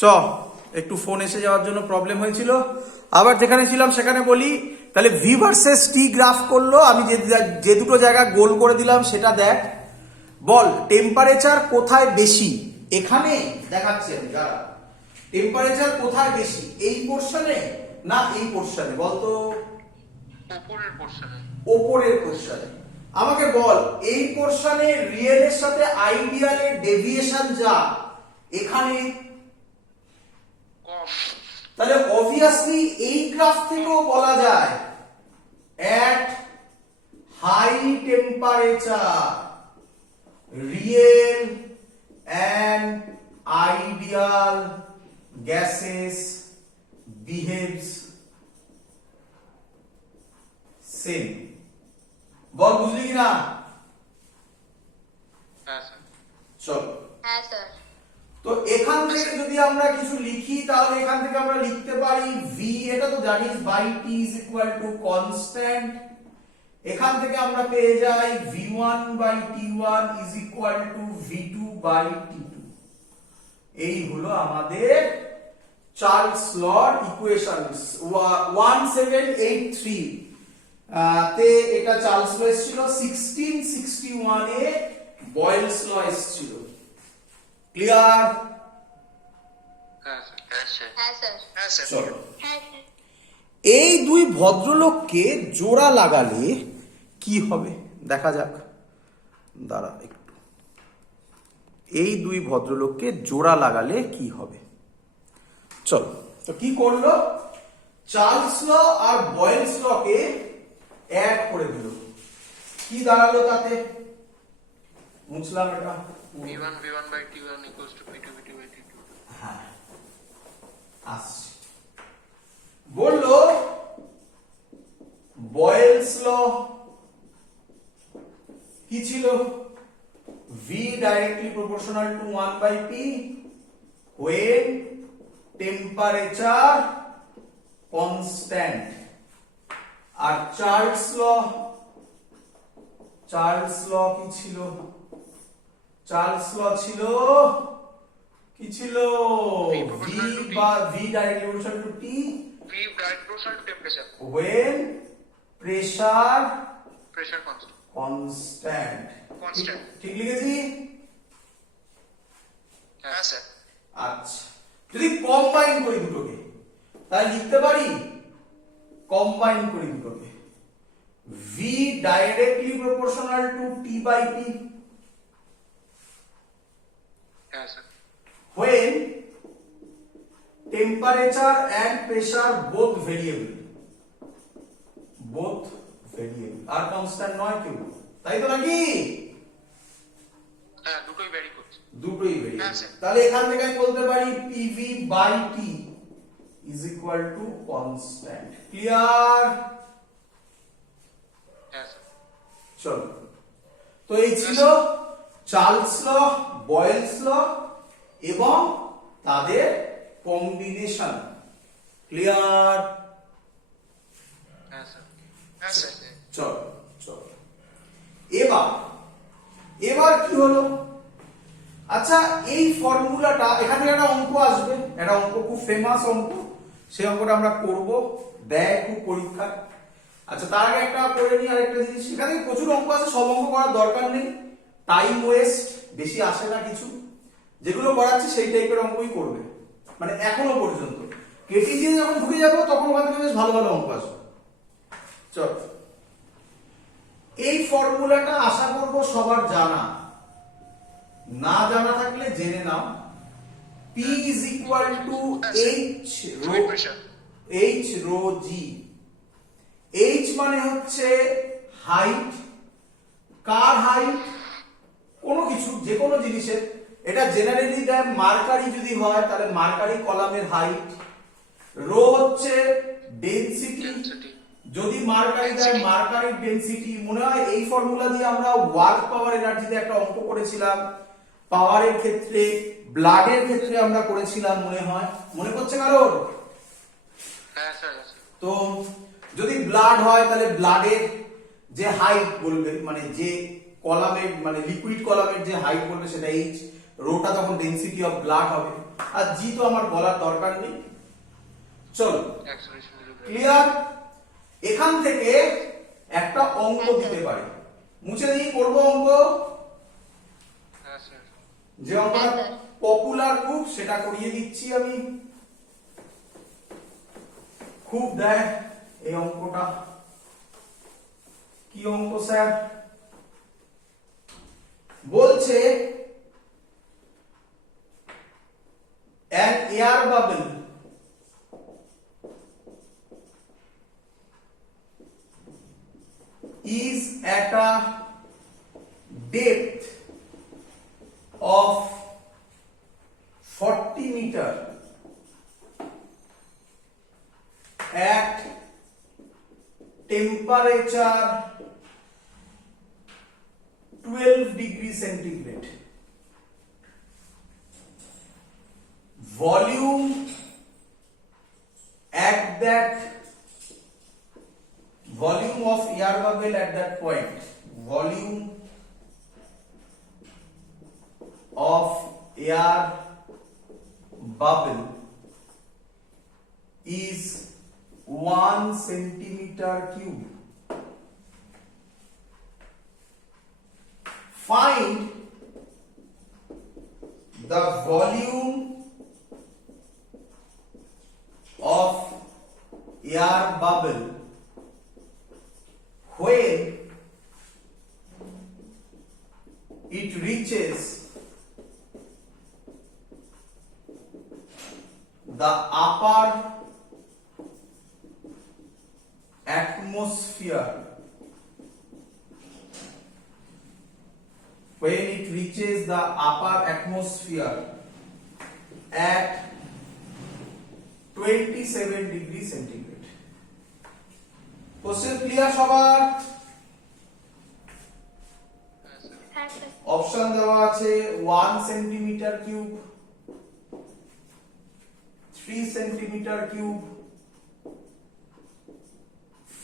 চ একটু ফোন এসে যাওয়ার জন্য প্রবলেম হয়েছিল, আবার যেখানে ছিলাম সেখানে বলি। তাহলে ভি ভার্সেস টি গ্রাফ করলো, আমি যে দুটো জায়গা গোল করে দিলাম সেটা দেখ। বল টেম্পারেচার কোথায় বেশি, এখানে দেখাচ্ছি আমি, যারা টেম্পারেচার কোথায় বেশি, এই পোর্শনে না এই পোর্শনে, বলতো উপরের পোর্শনে। ওপরের পোর্শনে। আমাকে বল এই পোর্শনে রিয়েলের সাথে আইডিয়ালের ডেভিয়েশন যা, এখানে কম। তাহলে অবভিয়াসলি এই গ্রাফ থেকেও বলা যায় at high temperature real and ideal gases behaves same. বল বুঝলি কিনা? হ্যাঁ স্যার। চলো, হ্যাঁ স্যার। তো এখান থেকে যদি আমরা কিছু লিখি তাহলে এখান থেকে আমরা লিখতে পারি v, এটা তো জানিস, by t is equal to constant. এখান থেকে আমরা পেয়ে যাই v1 by t1 is equal to v2 by t2। এই হলো আমাদের চার্লস লর ইকুয়েশনস 1783 তে এটা চার্লস ল এসেছিল, 1661 এ বয়েলস ল এসেছিল। ক্লিয়ার? হ্যাঁ স্যার। হ্যাঁ স্যার। হ্যাঁ স্যার। হ্যাঁ স্যার। চলো, হ্যাঁ স্যার। এই দুই ভদ্রলোককে জোড়া লাগালে কি হবে দেখা যাক। দাঁড়া একটু, এই দুই ভদ্রলোককে জোড়া লাগালে কি হবে। চলো, তো কি করলো, চার্লস ল আর বয়েলস ল কে অ্যাড করে দিল। কি দাঁড়ালো তাতে, মুছলাম এটা। v1 by t1 equals to v2 by t2। হ্যাঁ, আসছে। বললো বয়েলস ল কি ছিল, v directly proportional to 1 by p when temperature constant। আর চার্লস ল কি ছিল, চার্লস ল ছিল কি ছিল, v বা v directly proportional to t v direct proportional to temperature। when pressure pressure constant। constant। Constant। ঠিক লিখেছি? হ্যাঁ স্যার। আচ্ছা, যদি কম্বাইন করি দুটোকে তাহলে লিখতে পারি, কম্বাইন করি দুটোকে, v directly proportional to t by p হ্যাঁ sir. when temperature and pressure both variable আর কনস্ট্যান্ট নয় কেউ, তাই তো নাকি? হ্যাঁ, দুটোই ভ্যারি করছে। দুটোই হ্যাঁ, ভেরিয়েবল। স্যার। তাহলে এখান থেকে আমি বলতে পারি pv by t is equal to constant। Clear? হ্যাঁ স্যার। চলো, তো এই ছিল চার্লস ল, বয়েলস ল এবং তাদের কম্বিনেশন। ক্লিয়ার? হ্যাঁ স্যার। হ্যাঁ স্যার। চলো চলো, এবার কি হলো, আচ্ছা এই ফর্মুলাটা এখান থেকে একটা অঙ্ক আসবে, একটা অঙ্ক খুব ফেমাস অঙ্ক, সেই অঙ্কটা আমরা করব, দেয় খুব পরীক্ষা। আচ্ছা তার আগে একটা করে নিই আরেকটা জিনিস, সেখানে প্রচুর অঙ্ক আছে, সব অঙ্ক করার দরকার নেই, টাইম ওয়েস্ট, বেশি আসে না কিছু। যেগুলো করাচ্ছি সেই টাইপের অঙ্কই করবে, মানে এখনো পর্যন্ত। কেটিজি যখন ঢুকে যাবো তখন ওখান থেকে বেশ ভালো ভালো অঙ্ক আসবে। চল, এই ফর্মুলাটা আশা করব সবার জানা, না জানা থাকলে জেনে নাও। P is equal to H rho g। H মানে হচ্ছে হাইট, কার হাইট, কোনো কিছু, যে কোনো জিনিসের। এটা জেনারেলি দেয় মার্কারি, যদি হয় তাহলে মার্কারি কলামের হাইট। রো হচ্ছে ডেনসিটি, যদি মার্কারি দেয় মার্কারির ডেনসিটি। মনে হয় এই ফর্মুলা দিয়ে আমরা ওয়ার্ক পাওয়ার এনার্জিতে একটা অঙ্ক করেছিলাম, পাওয়ারের ক্ষেত্রে, ব্লাডের ক্ষেত্রে আমরা করেছিলাম মনে হয়, মনে পড়ছে কারোর? হ্যাঁ স্যার। তো যদি ব্লাড হয় তাহলে ব্লাডের যে হাইট বলবে, মানে যে কলামের, মানে লিকুইড কলামের যে হাইট বলবে সেটা এইচ, রোটা তখন ডেনসিটি অফ ব্লাড হবে। আর জি তো আমার বলার দরকার নেই। চলো acceleration zero gravity. ক্লিয়ার। এখান থেকে একটা অঙ্ক দিতে পারি, মুছে দিয়ে করবো অঙ্ক। হ্যাঁ স্যার। যে অঙ্কটা পপুলার খুব সেটা করিয়ে দিচ্ছি আমি। খুব দেয় এই অঙ্কটা। কি অঙ্ক স্যার? বলছে an air bubble is at a depth of 40 meter at temperature 12 degree centigrade. Volume at that volume of air bubble at that point, volume of air bubble is 1 centimeter cube. Find the volume of air bubble when it reaches the upper atmosphere. When it reaches the upper atmosphere at 27 degree centigrade. Question clear সবার? হ্যাঁ sir. Option দেওয়া আছে 1 centimetre cube, 3 centimetre cube,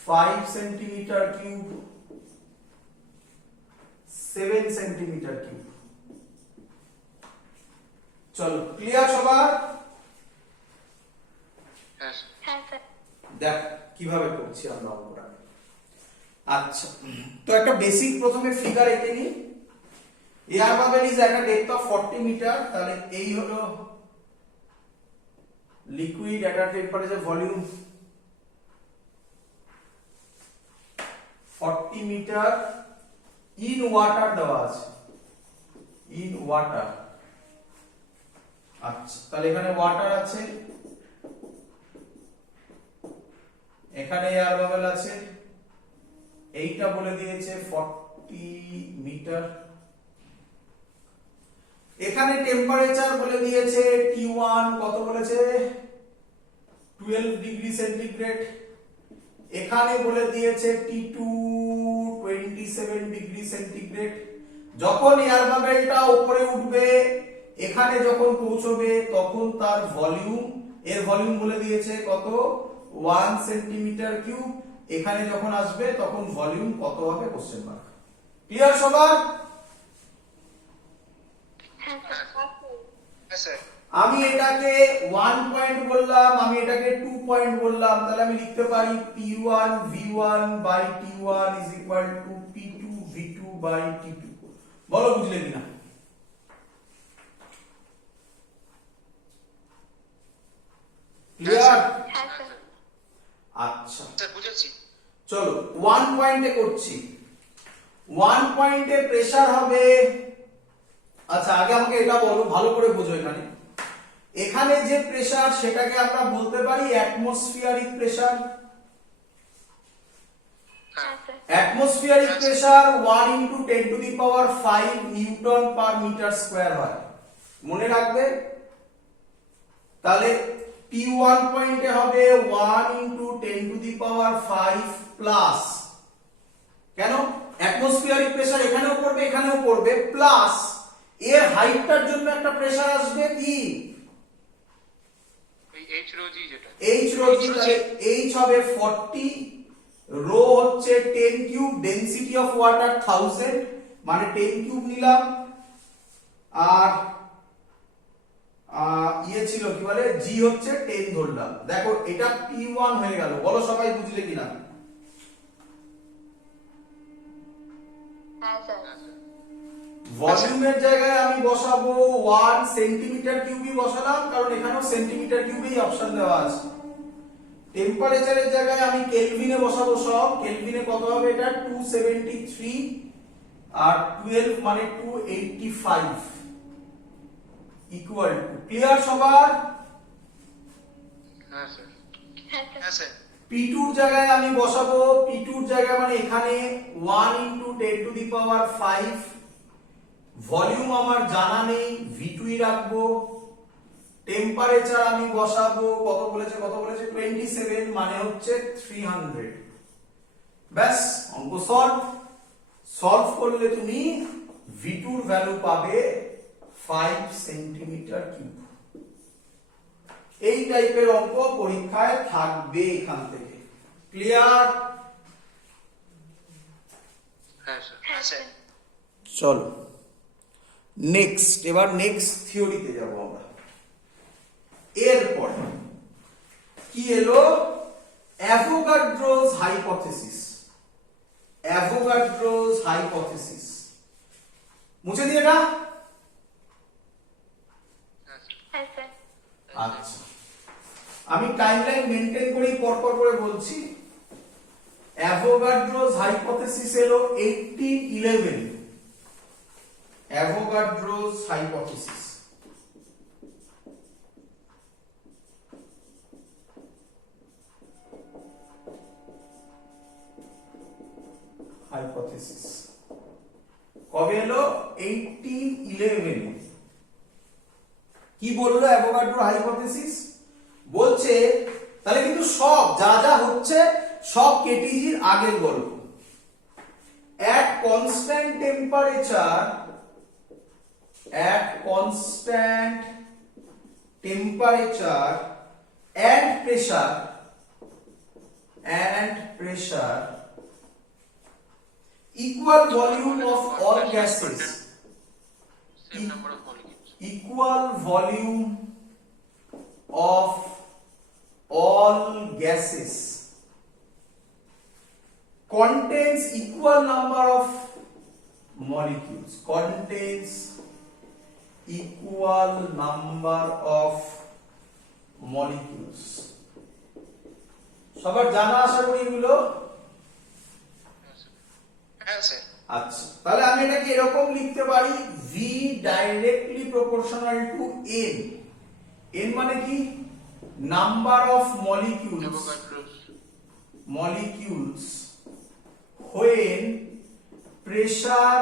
5 centimetre cube, 7 centimetre cube. চলো clear সবার? হ্যাঁ sir. হ্যাঁ sir. দেখ কিভাবে করছি আমরা অঙ্কটা। আচ্ছা, তো একটা বেসিক প্রথমে ফিগার এঁকে নিই। এয়ার বাবল ইজ একটা ডেপথ অফ 40 মিটার, তাহলে এই হলো liquid at a temperature volume 40 meter in water দেওয়া আছে, ইন ওয়াটার। আচ্ছা, তাহলে এখানে ওয়াটার আছে, এখানে এয়ার বাবল আছে, এইটা বলে দিয়েছে 40 মিটার। এখানে টেম্পারেচার বলে দিয়েছে T1 কত বলেছে 12 ডিগ্রি সেন্টিগ্রেড, এখানে বলে দিয়েছে T2 27 ডিগ্রি সেন্টিগ্রেড। যখন এয়ার বাবলটা উপরে উঠবে, এখানে যখন পৌঁছবে তখন তার ভলিউম, এর ভলিউম বলে দিয়েছে কত 1 সেন্টিমিটার কিউব। এখানে যখন আসবে তখন ভলিউম কত হবে কোশ্চেন মার্ক। ক্লিয়ার সবার? হ্যাঁ স্যার। হ্যাঁ স্যার। আমি এটাকে 1 পয়েন্ট বললাম, আমি এটাকে 2 পয়েন্ট বললাম, তাহলে আমি লিখতে পারি P1 V1 by T1 is equal to P2 V2 by T2। বলো বুঝলে কিনা? ক্লিয়ার? হ্যাঁ স্যার। আচ্ছা স্যার বুঝেছি। চলো 1 পয়েন্টে করছি। 1 পয়েন্টে প্রেসার হবে, আচ্ছা আগে আমাকে এটা বলো, ভালো করে বোঝো। এখানে এখানে যে প্রেসার সেটাকে আমরা বলতে পারি অ্যাটমসফিয়ারিক প্রেসার। হ্যাঁ sir. Atmospheric pressure 1 into 10 to the power 5 newton per meter square হয়, মনে রাখবে। তাহলে P1 পয়েন্টে হবে 1 into 10 to the power 5 plus, কেন অ্যাটমসফিয়ারিক প্রেসার এখানেও পড়বে এখানেও পড়বে, প্লাস এর হাইটটার জন্য একটা প্রেসার আসবে কি এই H rho G যেটা। H rho G, তাহলে H হবে 40, রো হচ্ছে 10 কিউব, ডেনসিটি অফ ওয়াটার 1000 মানে 10 কিউব নিলাম, আর ইয়ে ছিল কি বলে জি হচ্ছে 10 ধরলাম, দেখো এটা P1 হয়ে গেল, বলো সবাই বুঝলে কিনা? হ্যাঁ স্যার। ভলিউমের জায়গায় আমি বসাবো 1 সেন্টিমিটার কিউবই বসালাম, কারণ এখানেও সেন্টিমিটার কিউবেই অপশন দেওয়া আছে। টেম্পারেচারের জায়গায় আমি কেলভিনে বসাবো সব, কেলভিনে কত হবে এটা 273 আর 12 মানে 285 ইকুয়াল টু, ক্লিয়ার সবার? হ্যাঁ স্যার। হ্যাঁ স্যার। P2 এর জায়গায় আমি বসাবো, P2 এর জায়গায় মানে এখানে 1 × 10⁵ ভলিউম আমার জানা নেই, V2 ই রাখবো। টেম্পারেচার আমি বসাবো, কত বলেছে 27 মানে হচ্ছে 300। ব্যাস, অঙ্ক সলভ করলে তুমি V2 এর ভ্যালু পাবে 5 সেন্টিমিটার কিউব। এই টাইপের অঙ্ক পরীক্ষায় থাকবে এখান থেকে, ক্লিয়ার? হ্যাঁ স্যার। হ্যাঁ স্যার। চলো নেক্সট, এবার নেক্সট থিওরিতে যাব আমরা। এরপর কি এলো? Avogadro's hypothesis. অ্যাভোগাড্রোস হাইপোথিসিস মুছে দিয়ে না? হ্যাঁ স্যার। আচ্ছা, আমি টাইমলাইন মেনটেন করি, পরপর করে বলছি। অ্যাভোগাড্রোস হাইপোথিসিস এলো 1811। অ্যাভোগাড্রোস হাইপোথিসিস কবে এলো? 1811। কি বললো অ্যাভোগাড্রো হাইপোথিসিস? বলছে তাহলে কিন্তু সব যা যা হচ্ছে সব কেটিজির আগের গল্প। at constant temperature and pressure equal volume of all gases, Same number of molecules. equal volume of all gases contains equal number of molecules, contains equal number of molecules। সবার জানা আশা করি এগুলো? হ্যাঁ স্যার। আচ্ছা, তাহলে আমি এটাকে এরকম লিখতে পারি V directly proportional to N। N মানে কি? Number of molecules when pressure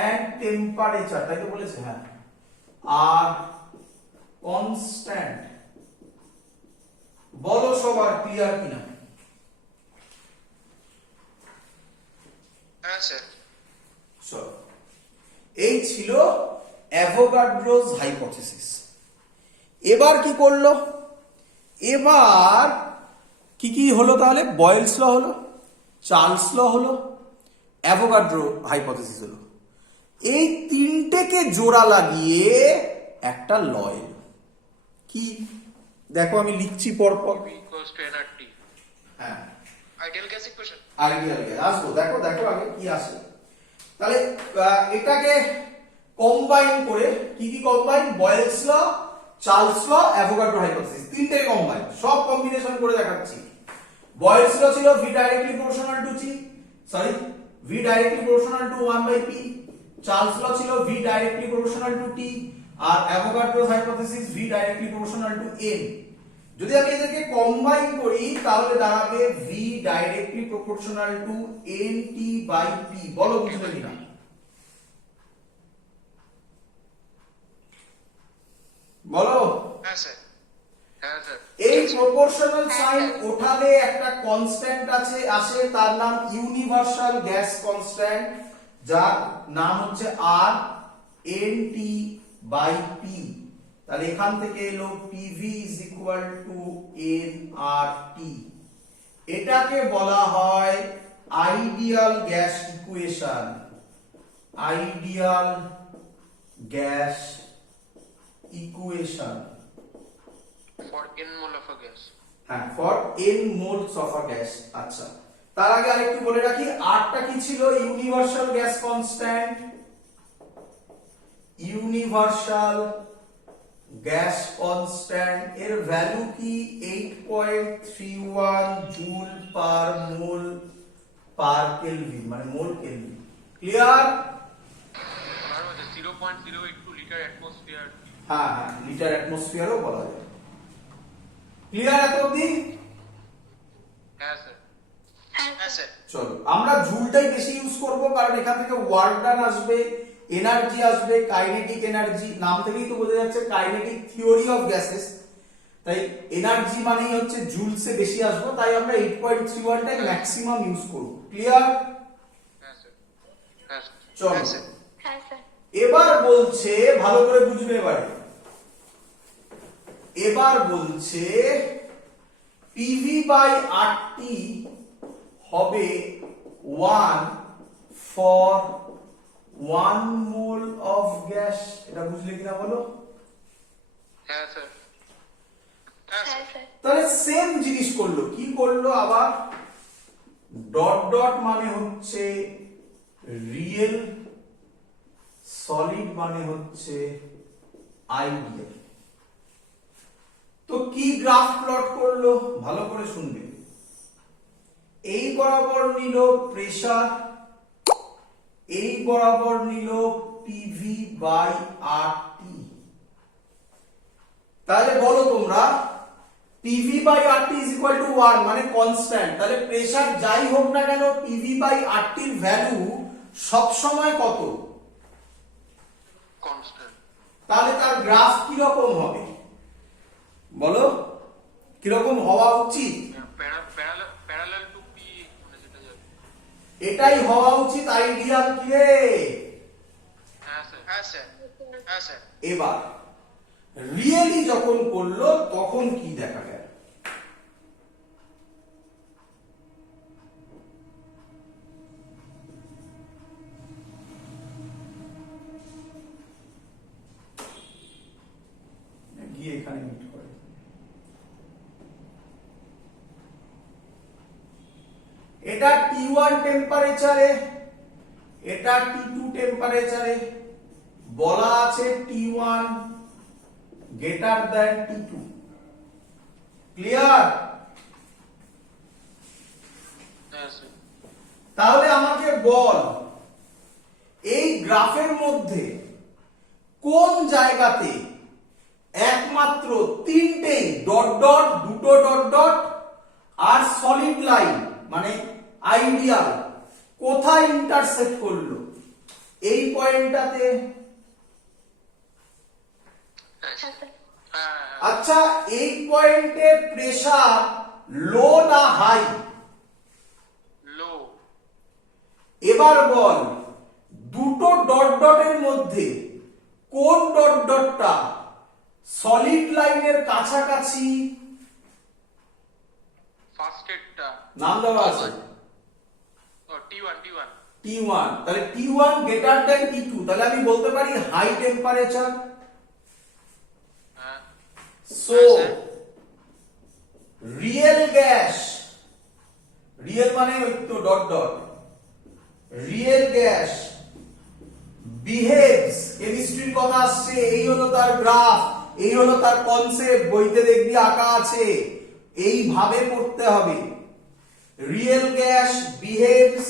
and temperature, তাই তো বলেছে? হ্যাঁ, are constant। বলো সবার ক্লিয়ার কিনা? হ্যাঁ স্যার। চলো, এই ছিল অ্যাভোগাড্রোস হাইপোথিসিস। এবার কি করলো? এবার কি কি হলো তাহলে? বয়েলস ল হলো, চার্লস ল হলো, অ্যাভোগাড্রো হাইপোথিসিস হলো। এই তিনটেকে জোড়া লাগিয়ে একটা ল এলো। কি দেখো আমি লিখছি পরপর। V equals to nRT. হ্যাঁ, Ideal gas equation. Ideal gas আসবো, দেখো দেখো আগে কি আসে। তাহলে এটাকে কম্বাইন করে, কি কি কম্বাইন? বয়েলস ল, চার্লস ল, অ্যাভোগাড্রো হাইপোথিসিস, তিনটেই কম্বাইন, সব কম্বিনেশন করে দেখাচ্ছি। বয়েলস ল ছিল V directly proportional to G, sorry V directly proportional to 1/P, Charles law ছিল V directly proportional to T, আর Avogadro's hypothesis V directly proportional to N। যদি আমি এদেরকে কম্বাইন করি তাহলে দাঁড়াবে V directly proportional to NT/P। বলো বুঝলে কিনা? বলো। হ্যাঁ স্যার। হ্যাঁ স্যার। এই প্রপোর্শনাল সাইন ওঠালে একটা কনস্ট্যান্ট আসে, তার নাম ইউনিভার্সাল গ্যাস কনস্ট্যান্ট, যার নাম হচ্ছে R NT/P। তাহলে এখান থেকে এলো PV is equal to nRT। এটাকে বলা হয় ideal gas equation. Ideal gas equation. For n mole of a gas. হ্যাঁ, for n moles of a gas. আচ্ছা, তার আগে আরেকটু বলে রাখি, আরটা কি ছিল? Universal gas constant. Universal gas constant এর ভ্যালু কি? 8.31 জুল পার মোল পার কেলভিন, মানে মোল কেলভিন। ক্লিয়ার? আর হচ্ছে 0.082 লিটার অ্যাটমসফিয়ার। হ্যাঁ হ্যাঁ, লিটার অ্যাটমসফিয়ারও বলা যায়। ক্লিয়ার এত অবধি? হ্যাঁ স্যার। Yes, sir. চলো, আমরা জুলটাই বেশি ইউজ করব, কারণ এখান থেকে ওয়ার্ক ডান আসবে, এনার্জি আসবে, কাইনেটিক এনার্জি। নাম থেকেই তো বোঝা যাচ্ছে কাইনেটিক থিওরি অফ গ্যাসেস, তাই এনার্জি মানেই হচ্ছে জুলসে বেশি আসবে, তাই আমরা 8.31 টাই ম্যাক্সিমাম ইউজ করব। ক্লিয়ার? হ্যাঁ স্যার। হ্যাঁ স্যার। চলো, Yes, sir. Yes, sir. এবার বলছে, ভালো করে বুঝবে এবারে, এবার বলছে পিভি বাই আরটি হবে 1 ফর 1 মোল অফ গ্যাস। এটা বুঝলে কিনা বলো? হ্যাঁ স্যার। Yes, sir. তাহলে সেম জিনিস করলো, কি করলো আবার? ডট ডট মানে হচ্ছে রিয়েল, সলিড মানে হচ্ছে আইডিয়াল। তো কি গ্রাফ প্লট করলো? ভালো করে শুনবে। এই বরাবর নিল প্রেসার, এই বরাবর নিল পিভি বাই আরটি। তাহলে বলো তোমরা, PV by RT is equal to 1 মানে কনস্ট্যান্ট। তাহলে প্রেসার যাই হোক না কেন, পিভি বাই আরটির ভ্যালু সব সময় কত? কনস্ট্যান্ট। তাহলে তার গ্রাফ কি রকম হবে বলো? কি রকম হওয়া উচিত? প্যারালাল টু পি, মানে যেটা যাবে। এটাই হওয়া উচিত আইডিয়াল। কি রে? হ্যাঁ sir. Yes, sir. Yes, sir. এবার রিয়েলি যখন করলো তখন কি দেখা গেল? গিয়ে এখানে মিট করে, এটা T1 টেম্পারেচারে, এটা T2 টেম্পারেচারে, বলা আছে T1 greater than T2। Clear? হ্যাঁ স্যার। তাহলে আমাকে বল, এই গ্রাফের মধ্যে কোন জায়গাতে একমাত্র তিনটেই ডট ডট, দুটো ডট ডট আর সলিড লাইন মানে আইডিয়াল কোথায় ইন্টারসেক্ট করলো? এই পয়েন্টটাতে। Yes, sir. হ্যাঁ। আচ্ছা, এই পয়েন্টে প্রেসার লো না হাই? লো। এবার বল, দুটো ডট ডটের মধ্যে কোন ডট ডটটা সলিড লাইনের কাছাকাছি? ফার্স্ট এডটা। নাম দেওয়া আছে ও T1 T1। T1। তাহলে T1 গ্রেটার দ্যান T2, তাহলে আমি বলতে পারি হাই টেম্পারেচার। হ্যাঁ। সো রিয়েল গ্যাস, রিয়েল মানে ওই তো dot dot, real gas behaves, কেমিস্ট্রির কথা আসছে, এই হলো তার গ্রাফ, এই হলো তার কনসেপ্ট, বইতে দেখবি আঁকা আছে, এইভাবে পড়তে হবে। Real gas behaves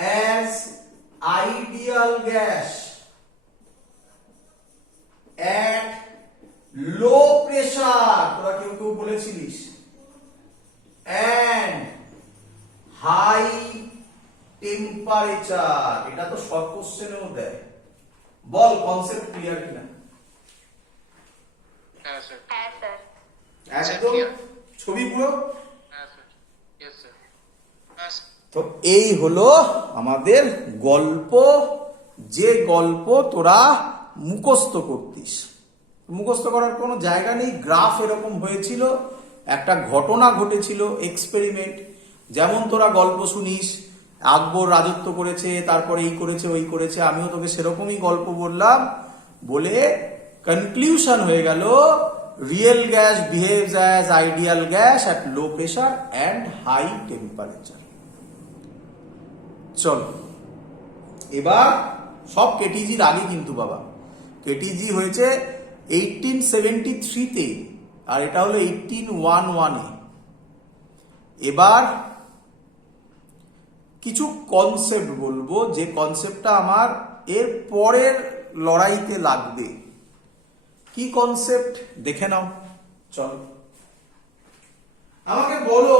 as ideal gas at low pressure, তোরা কেউ কেউ বলেছিলিস, and high temperature। এটা তো শর্ট কোশ্চেনেও দেয়। বল কনসেপ্ট ক্লিয়ার কিনা? হ্যাঁ স্যার। Yes, sir. একদম ছবি পুরো। হ্যাঁ স্যার। Yes sir. Yes. তো এই হলো আমাদের গল্প, যে গল্প তোরা মুখস্থ করতিস। মুখস্থ করার কোনো জায়গা নেই, গ্রাফ এরকম হয়েছিল, একটা ঘটনা ঘটেছিল, এক্সপেরিমেন্ট। যেমন তোরা গল্প শুনিস আকবর রাজত্ব করেছে, তারপরে এই করেছে ওই করেছে, আমিও তোকে সেরকমই গল্প বললাম, বলে কনক্লুশন হয়ে গেল real gas behaves as ideal gas at low pressure and high temperature. চলো এবার সব কেটিজির আগে কিন্তু বাবা, কেটিজি হয়েছে 1873-তে আর এটা হলো 1811-এ। এবার কিছু কনসেপ্ট বলবো, যে কনসেপ্টটা আমার এর পরের লড়াইতে লাগবে। কি কনসেপ্ট দেখে নাও। চলো আমাকে বলো,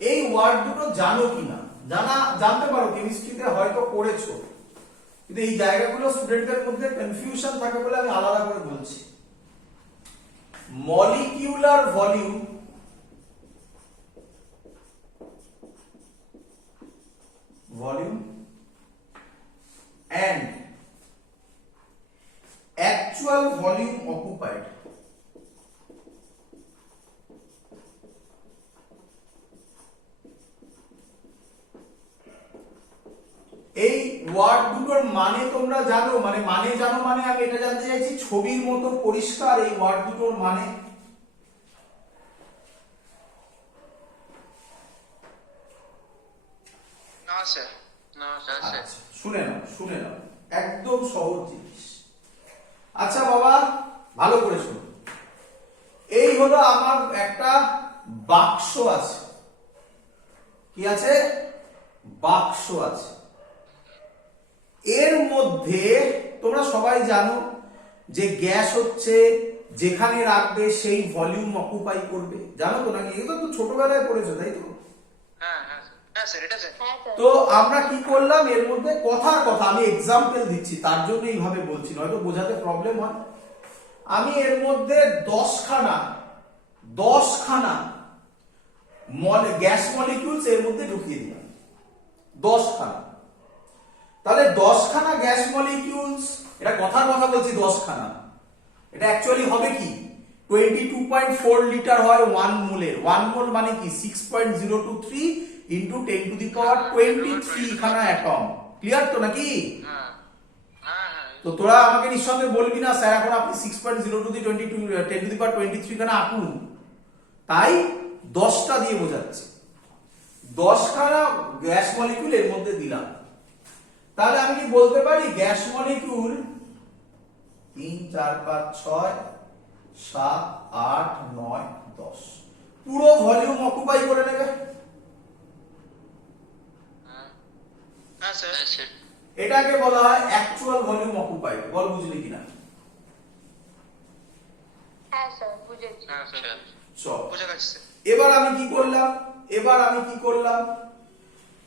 এই ওয়ার্ড দুটো জানো কিনা? জানতে পারো, কেমিস্ট্রিতে হয়তো করেছো, কিন্তু এই জায়গাগুলো স্টুডেন্টদের মধ্যে কনফিউশন থাকে বলে আমি আলাদা করে বলছি। Molecular volume and actual volume occupied। এই ওয়ার্ড দুটোর মানে তোমরা জানো? মানে জানো মানে আমি এটা জানতে চাইছি ছবির মতো পরিষ্কার এই ওয়ার্ড দুটোর মানে। না স্যার। না স্যার। আচ্ছা, শুনে নাও একদম সহজ জিনিস। আচ্ছা বাবা ভালো করে শুনো, এই হলো আমার একটা বাক্স আছে। কি আছে? বাক্স আছে। এর মধ্যে তোমরা সবাই জানো যে গ্যাস হচ্ছে যেখানে রাখবে সেই ভলিউম অকুপাই করবে, জানো তো নাকি? এগুলো তো ছোটবেলায় পড়েছো তাই তো? হ্যাঁ হ্যাঁ হ্যাঁ স্যার, এটা স্যার। তো আমরা কি করলাম, এর মধ্যে কথার কথা আমি এক্সাম্পল দিচ্ছি, তার জন্য এইভাবে বলছি, নয়তো বোঝাতে প্রবলেম হয়। আমি এর মধ্যে 10খানা গ্যাস মলিকিউলস এর মধ্যে ঢুকিয়ে দিলাম, 10খানা। তাহলে 10খানা গ্যাস মলিকিউলস, এটা কথার কথা বলছি, 10খানা। এটা অ্যাকচুয়ালি হবে কি 22.4 লিটার হয় 1 মোলের। 1 মোল মানে কি 6.023 ইন্টু 10 টু দি পাওয়ার 23 খানা অ্যাটম। ক্লিয়ার তো নাকি? হ্যাঁ হ্যাঁ হ্যাঁ। তো তোরা আমাকে নিঃসন্দেহে বলবি না স্যার এখন আপনি 6.022 10 টু দি পাওয়ার 23 খানা আঁকুন, তাই 10টা দিয়ে বোঝাচ্ছে। 10খানা গ্যাস মলিকিউল এর মধ্যে দিলাম। তাহলে আমি কি বলতে পারি গ্যাস মলিকিউল 3 4 5 6 7 8 9 10 পুরো ভলিউম অকুপাই করে নেবে। হ্যাঁ স্যার। হ্যাঁ স্যার। এটাকে বলা হয় অ্যাকচুয়াল ভলিউম অকুপাইড। বল বুঝলি কিনা? হ্যাঁ স্যার, বুঝেছি। হ্যাঁ স্যার, চল বুঝে গেছি স্যার। এবার আমি কি করলাম,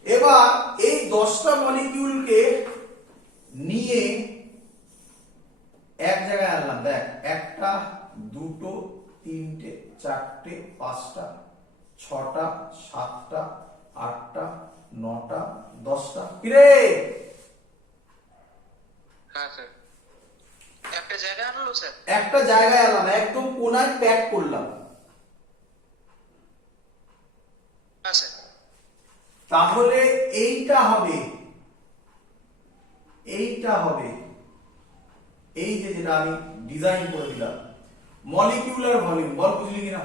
এবার এই 10টা মলিকিউলকে নিয়ে এক জায়গায় আনলাম। দেখ, 1টা 2টো 3টে 4টে 5টা 6টা 7টা 8টা 9টা 10টা। কিরে হ্যাঁ স্যার, একটা জায়গায় আনলো স্যার। একটা জায়গায় আনলাম, একদম কোনায় প্যাক করলাম। হ্যাঁ স্যার। তাহলে এইটা হবে এই যে যেটা আমি ডিজাইন করে দিলাম মলিকিউলার ভলিউম। বল বুঝলি কিনা?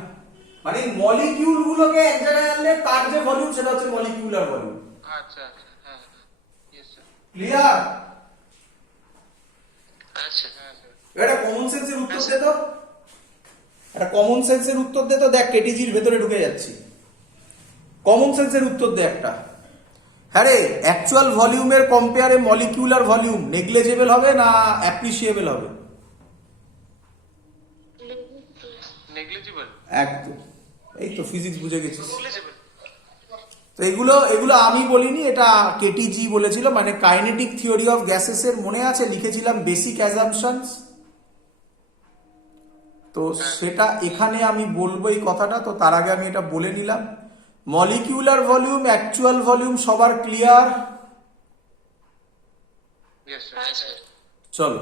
মানে মলিকিউল গুলোকে এক জায়গায় আনলে তার যে ভলিউম সেটা হচ্ছে মলিকিউলার ভলিউম। আচ্ছা আচ্ছা। হ্যাঁ ইয়েস স্যার। ক্লিয়ার? আচ্ছা হ্যাঁ স্যার। এটা কমন সেন্সের উত্তর দে তো, এটা কমন সেন্সের উত্তর দে তো। দেখ কেটিজির ভেতরে ঢুকে যাচ্ছি, কমন সেন্সের উত্তর দে একটা। হ্যাঁ রে, অ্যাকচুয়াল ভলিউমের কম্পেয়ারে মলিকিউলার ভলিউম নেগলিজেবল হবে না অ্যাপ্রিসিয়েবল হবে? নেগলিজিবল। একদম, এই তো ফিজিক্স বুঝে গেছিস। নেগলিজিবল। তো এগুলো আমি বলিনি, এটা কেটিজি বলেছিল, মানে কাইনেটিক থিওরি অফ গ্যাসেস এর মনে আছে লিখেছিলাম বেসিক অ্যাজাম্পশনস। তো সেটা এখানে আমি বলবো এই কথাটা, তো তার আগে আমি এটা বলে নিলাম। মলিকিউলার ভলিউম অ্যাকচুয়াল ভলিউম সবার ক্লিয়ার? ইয়েস হ্যাঁ স্যার। স্যার। চলো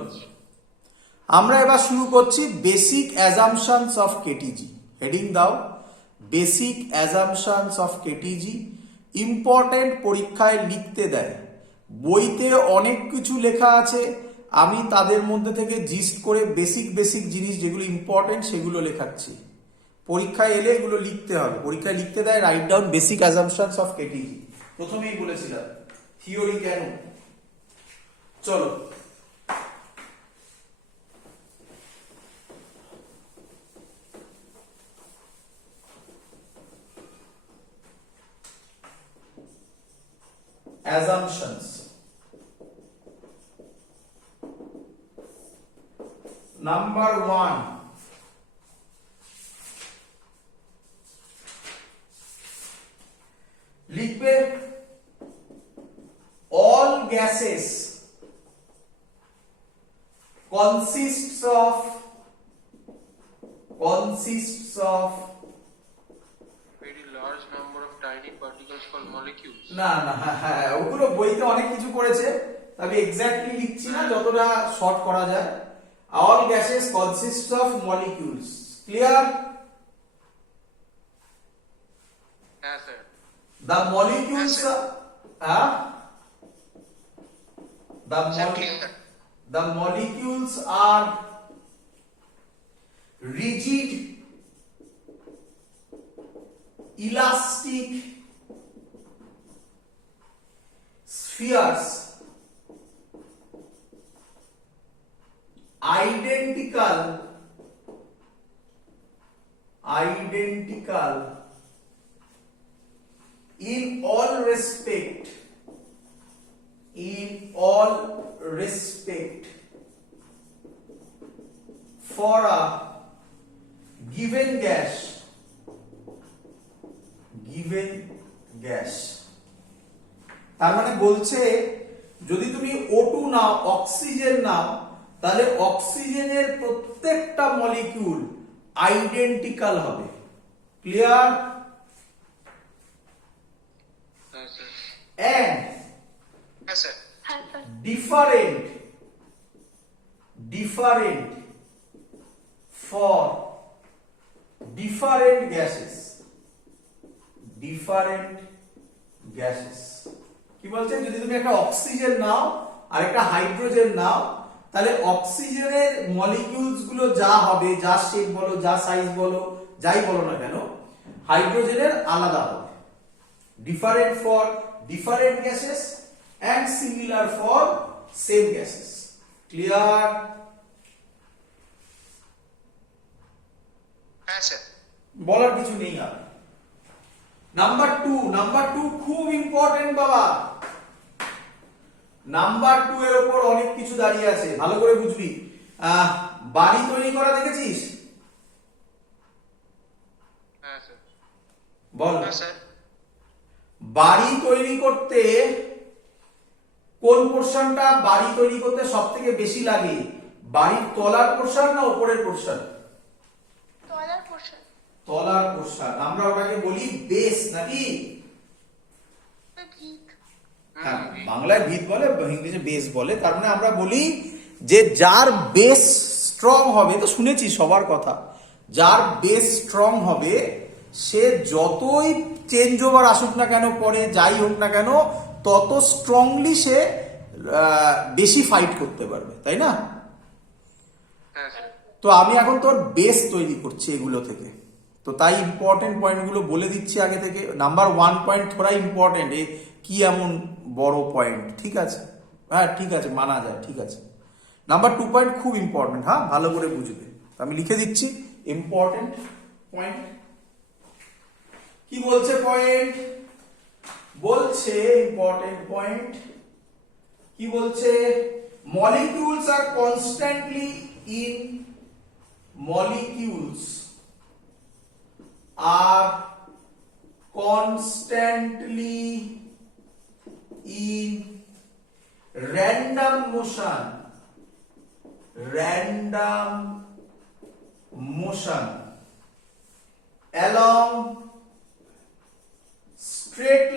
আমরা এবার শুরু করছি বেসিক অ্যাজাম্পশনস অফ কেটিজি। হেডিং দাও বেসিক অ্যাজাম্পশনস অফ কেটিজি। ইম্পর্টেন্ট, পরীক্ষায় লিখতে দেয়। বইতে অনেক কিছু লেখা আছে, আমি তাদের মধ্যে থেকে জিস্ট করে বেসিক বেসিক জিনিস যেগুলো ইম্পর্টেন্ট সেগুলো লেখাচ্ছি। পরীক্ষায় এলে এগুলো লিখতে হবে, পরীক্ষায় লিখতে দেয় write down basic assumptions of KTG. প্রথমেই বলেছিলাম থিওরি কেন। চলো assumptions. Number 1, লিখবে all gases consists of very large number of tiny particles called molecules. না না, হ্যাঁ ওগুলো বইতে অনেক কিছু করেছে, তবে এক্স্যাক্টলি লিখছি না, যতটা শর্ট করা যায়। all gases consists of molecules. Clear? হ্যাঁ sir. The molecules Yes, sir. are Sir, clear. the molecules are rigid, elastic spheres, identical in all respect for a given gas তার মানে বলছে যদি তুমি O2 নাও, অক্সিজেন নাও, তাহলে অক্সিজেনের প্রত্যেকটা মলিকিউল আইডেন্টিক্যাল হবে। ক্লিয়ার? হ্যাঁ sir. and Yes, sir. different for different gases কি বলছে, যদি তুমি একটা অক্সিজেন নাও আর একটা হাইড্রোজেন নাও, তাহলে অক্সিজেনের মলিকিউলস গুলো যা হবে, যা শেপ বলো, যা সাইজ বলো, যাই বলো না কেন, হাইড্রোজেনের আলাদা হবে। Different for different gases and similar for same gases. Clear? Yes, sir. বলার কিছু নেই আর। নাম্বার টু খুব ইম্পর্টেন্ট বাবা। নাম্বার 2 এর উপর অনেক কিছু দাঁড়িয়ে আছে, ভালো করে বুঝবি। বাড়ি তৈরি করা দেখেছিস? হ্যাঁ স্যার। বল। Yes, sir. বাড়ি তৈরি করতে কোন পোরশনটা বাড়ি তৈরি করতে সবথেকে বেশি লাগে? বাড়ির তলার পোরশন না উপরের পোরশন? তলার পোরশন। আমরা ওটাকে বলি বেস, নাকি? হ্যাঁ, বাংলায় ভিত বলে, ইংরেজিতে বেস বলে। তার মানে আমরা বলি যে যার বেস স্ট্রং হবে, তো শুনেছি সবার কথা, যার বেস স্ট্রং হবে সে যতই চেঞ্জ ওভার আসুক না কেন, পরে যাই হোক না কেন, তত স্ট্রংলি সে বেশি ফাইট করতে পারবে, তাই না? হ্যাঁ স্যার। তো আমি এখন তোর বেস তৈরি করছি এগুলো থেকে, তো তাই ইম্পর্টেন্ট পয়েন্টগুলো বলে দিচ্ছি আগে থেকে। নাম্বার 1 পয়েন্ট থোড়া ইম্পর্টেন্ট, এ কি এমন বড় পয়েন্ট, ঠিক আছে? হ্যাঁ ঠিক আছে, মানা যায়, ঠিক আছে। নাম্বার 2 পয়েন্ট খুব ইম্পর্টেন্ট, হ্যাঁ ভালো করে বুঝবে। আমি লিখে দিচ্ছি ইম্পর্টেন্ট পয়েন্ট। কি বলছে পয়েন্ট? বলছে ইম্পর্টেন্ট পয়েন্ট কি বলছে, molecules are constantly in random motion along straight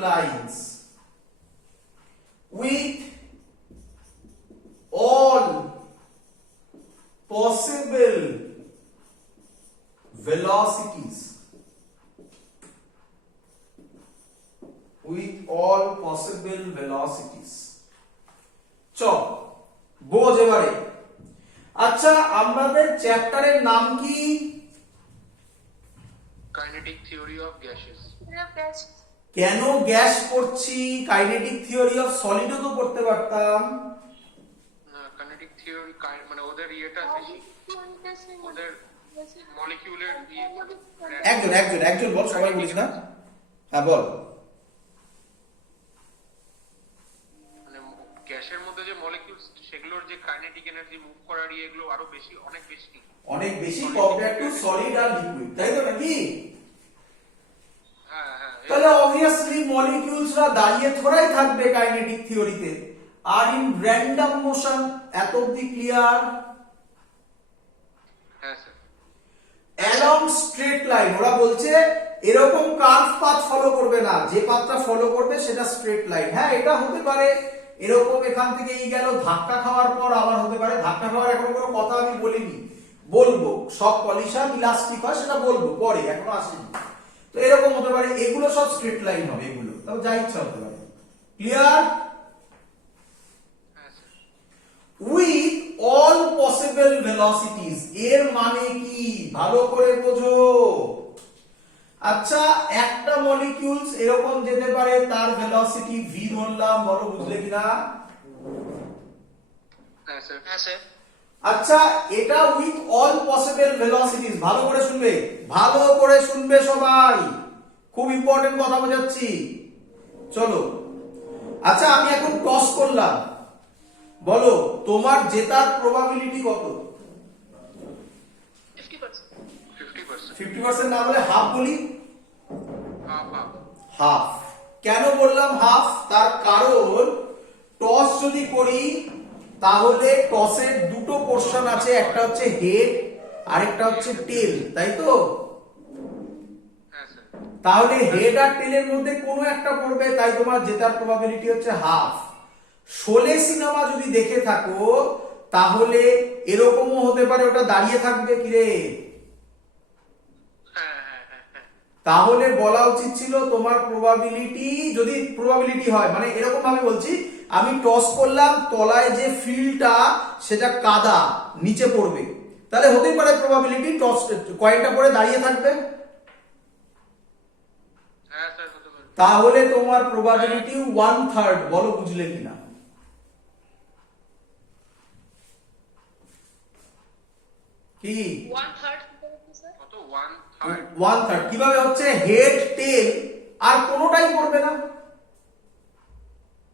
lines with all possible velocities. বোঝ এবারে। আচ্ছা আমাদের চ্যাপ্টারের নাম কি? Kinetic theory of gases. কেন গ্যাস পড়ছি? কাইনেটিক থিওরি অফ সলিডও তো পড়তে পারতাম। কাইনেটিক থিওরি মানে ওদের ইয়েটা বেশি, ওদের মলিকিউলের একজন বল, সবাই বলিস না। হ্যাঁ বল। মানে গ্যাসের মধ্যে যে মলিকিউলস সেগুলোর যে কাইনেটিক এনার্জি মুভ করার এগুলো আরো বেশি, অনেক বেশি কম্পেয়ার টু সলিড আর লিকুইড, তাই তো নাকি? হ্যাঁ হ্যাঁ। তাহলে অবভিয়াসলি মলিকিউলসরা দাঁড়িয়ে থোড়াই থাকবে কাইনেটিক থিওরিতে, আর ইন র্যান্ডম মোশন। এত অবধি ক্লিয়ার? হ্যাঁ স্যার। অ্যালং স্ট্রেট লাইন, ওরা বলছে এরকম কার্ভ পাথ ফলো করবে না, যে পাথটা ফলো করবে সেটা স্ট্রেট লাইন। হ্যাঁ এটা হতে পারে এরকম, এখান থেকে এই গেল, ধাক্কা খাওয়ার পর আবার হতে পারে। ধাক্কা খাওয়ার এখন কোনো কথা আমি বলিনি, বলবো। সব পলিশন ইলাস্টিক হয় সেটা বলবো পরে, এখনো আসেনি। তো এরকম হতে পারে, এগুলো সব স্ট্রেট লাইন হবে, এগুলো তবে যা ইচ্ছা হতে পারে। ক্লিয়ার? উইথ অল পসিবল ভেলোসিটিস, এর মানে কি ভালো করে বোঝো। আচ্ছা একটা মলিকিউলস এরকম যেতে পারে, তার ভেলোসিটি v ধরলাম, বলো বুঝলে কিনা? হ্যাঁ স্যার। হ্যাঁ স্যার। আচ্ছা এটা উইথ অল পসিবল ভেলোসিটিস, ভালো করে শুনবে, ভালো করে শুনবে সবাই, খুব ইম্পর্টেন্ট কথা বোঝাচ্ছি। চলো আচ্ছা আমি এখন টস করলাম, বলো তোমার জেতার প্রবাবিলিটি কত? 50%। 50%। 50% না বলে হাফ বলি? হাফ। হাফ। কেন বললাম হাফ? তার কারণ টস যদি করি তাহলে টসের দুটো পোরশন আছে, একটা হচ্ছে হেড আর একটা হচ্ছে টেল, তাই তো? হ্যাঁ স্যার। তাহলে হেড আর টেলের মধ্যে কোনো একটা পড়বে, তাই তোমার জেতার প্রবাবিলিটি হচ্ছে হাফ। শোলে সিনেমা যদি দেখে থাকো তাহলে এরকমও হতে পারে ওটা দাঁড়িয়ে থাকবে, কিরে? হ্যাঁ হ্যাঁ হ্যাঁ হ্যাঁ। তাহলে বলা উচিত ছিল তোমার প্রবাবিলিটি, যদি প্রবাবিলিটি হয় মানে এরকম ভাবে বলছি, আমি টস করলাম, তলায় যে ফিল্ডটা সেটা কাদা, নিচে পড়বে, তাহলে হতেই পারে প্রবাবিলিটি টস কয়েনটা পড়ে দাঁড়িয়ে থাকবে। হ্যাঁ স্যার হতে পারে। তাহলে তোমার প্রবাবিলিটি 1/3, বলো বুঝলে কিনা? কি 1/3 স্যার? কত? 1/3। 1/3 কিভাবে হচ্ছে? হেড টেল আর কোনোটাই পড়বে না।